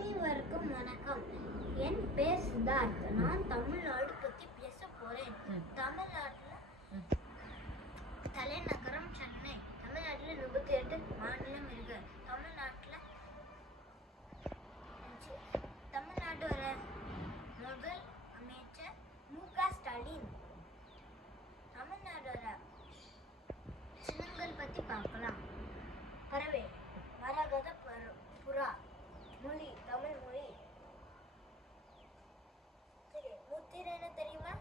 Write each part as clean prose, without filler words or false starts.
அனைவருக்கும் வணக்கம். என் பேர் சித்தார்த். நான் தமிழ்நாடு பத்தி பேச போறேன். தமிழ்நாட்டுல தலைநகரம் சென்னை. தமிழ்நாட்டுல 38 மாநிலம் இருக்கு. தமிழ்நாட்டோட முதல் அமைச்சர் மு.க. ஸ்டாலின். தமிழ்நாட்டோட சின்னங்கள் பத்தி பார்க்கலாம். பறவை, மரகத புறா, மொழி, தமிழ் மொழி. முத்திரை என்ன தெரியுமா?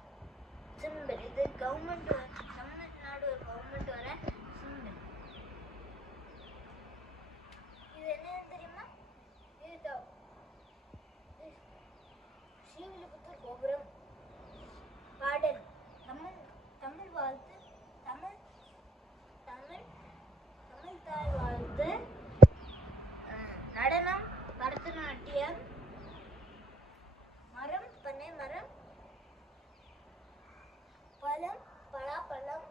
சிம்பிள். இது கவர்மெண்ட், தமிழ்நாடு கவர்மெண்ட் வர சிம்பிள். இது என்ன தெரியுமா? இது ஸ்ரீவில்லிபுத்தூர் கோபுரம். பாடல், தமிழ் வாழ்த்து, தமிழ் தாய் வாழ்த்து. நடனம், பரதநாட்டியம். மரம், பனை மரம். பழம், பலாப்பழம்.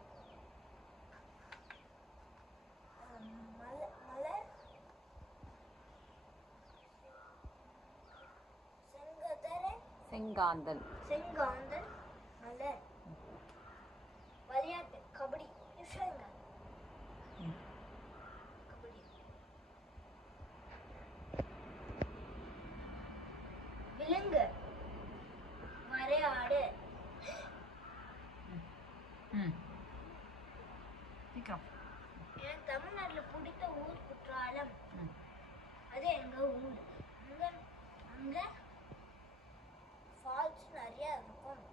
மலர், செங்காந்தல் மலர். விளையாட்டு, கபடி. விலங்கு, வரையாடு. எனக்கு தமிழ்நாட்டுல பிடித்த ஊர் குற்றாலம். அது எங்க ஊர். அங்க ஃபால்ஸ் நிறைய இருக்கும்.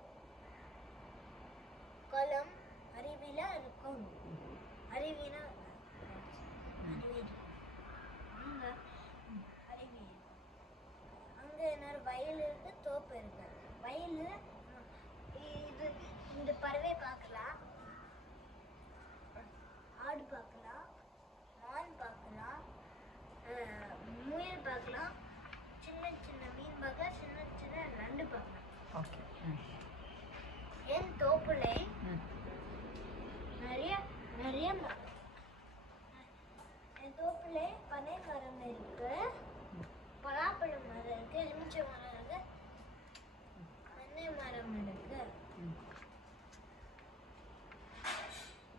குளம், அருவிலாம் இருக்கும். அருவினா வயல் இருக்கு, தோப்பு இருக்கு. வயல்ல இது இந்த பறவை பார்க்கலாம், ஆடு பார்க்கலாம், மான் பார்க்கலாம், முயல் பார்க்கலாம், சின்ன சின்ன மீன் பார்க்கலாம், சின்ன சின்ன நண்டு பார்க்கலாம். என் தோப்புல நிறைய என் தோப்புல பனை மரம் இருக்கு, பலாப்பழம் மரம் இருக்கு, எலுமிச்சை மரம் இருக்கு, தென்னை மரம் இருக்கு,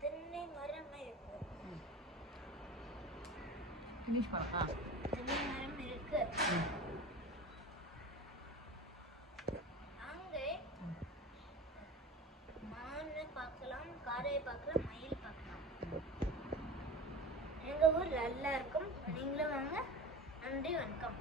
தென்னை மரம் இருக்கு. தென்னை மரம் இருக்கு. அங்கே மான் பார்க்கலாம், காரை பார்க்கலாம், மயில் பார்க்கலாம். எங்க ஊர் நல்லா இருக்கும். நீங்களும் வாங்க. நன்றி, வணக்கம்.